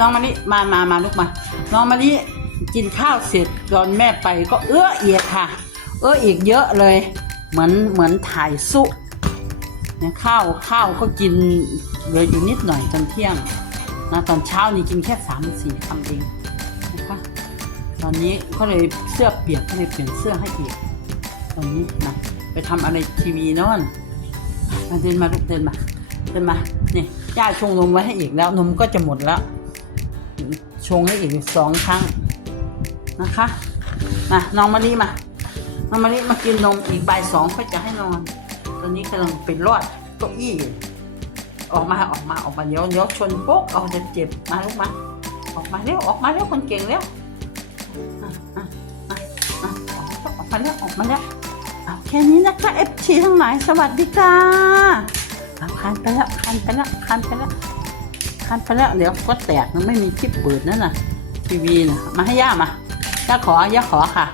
น้องมะลิมามามาลูกมา น้องมะลิกินข้าวเสร็จตอนแม่ไปก็เอื้ออียกค่ะ เอื้ออีกเยอะเลย เหมือนเหมือนถ่ายซุเนี่ยข้าวข้าวก็กินเหลืออยู่นิดหน่อยตอนเที่ยงนะตอนเช้านี่กินแค่สามสี่คำเองนะคะตอนนี้ก็เลยเสื้อเปียกก็เลยเปลี่ยนเสื้อให้อีกตอนนี้นะไปทำอะไรทีวีนอนมาเดินมาลูกเดินมาเดินมานี่ย่าชงนมไว้ให้อีกแล้วนมก็จะหมดแล้ว ชงให้อีกสองครั้งนะคะมาน้องมะลิมาน้องมะลิมากินนมอีกบ่ายสองก็จะให้นอนตอนนี้กำลังเป็นรอดเก้าอี้ ออกมาออกมาออกมาเดี๋ยวเดี๋ยวชนโป๊กเอาจะเจ็บมาลูกมาออกมาเร็วออกมาเร็วคนเก่งเร็วอะอะอะอะออกมาแล้วออกมาแล้วเอาแค่นี้นะคะเอฟทีทั้งหลายสวัสดีค่ะเอาคันไปแล้วคันไปแล้วคันไปแล้ว คันไปแล้วเดี๋ยวก็แตกมันไม่มีที่เปิดนั่นน่ะ ทีวีนะมาให้ย่ามาย่าขอย่าขอค่ะ